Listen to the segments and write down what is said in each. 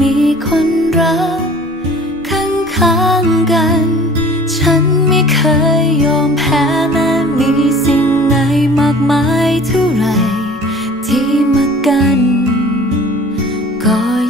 มีคนรักข้างข้างๆกัน ฉันไม่เคยยอมแพ้แม้มีสิ่งไหนมากมายเท่าไรที่มากัน ก็ย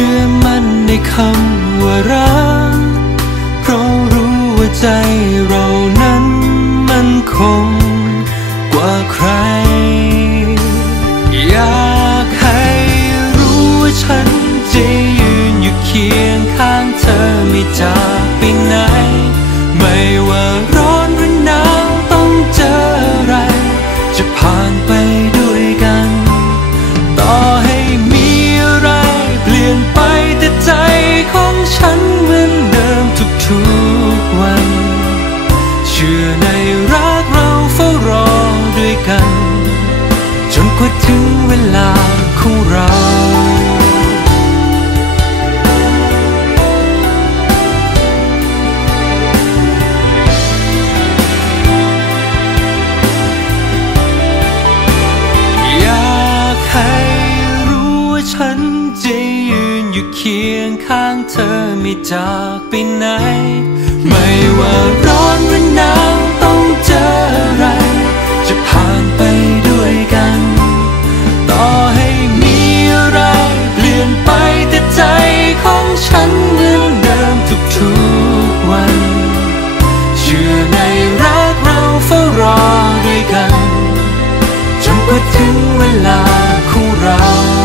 ชื่อมั่นในคำว่ารักเพราะรู้ว่าใจ กว่าถึงเวลาของเราอยากให้รู้ว่าฉันจะยืนอยู่เคียงข้างเธอไม่จากไปไหน ไม่ว่าร้อนหรือหนาว ฉันเหมือนเดิมทุกๆวัน เชื่อในรักเราเฝ้ารอด้วยกัน จนกว่าถึงเวลาคู่เรา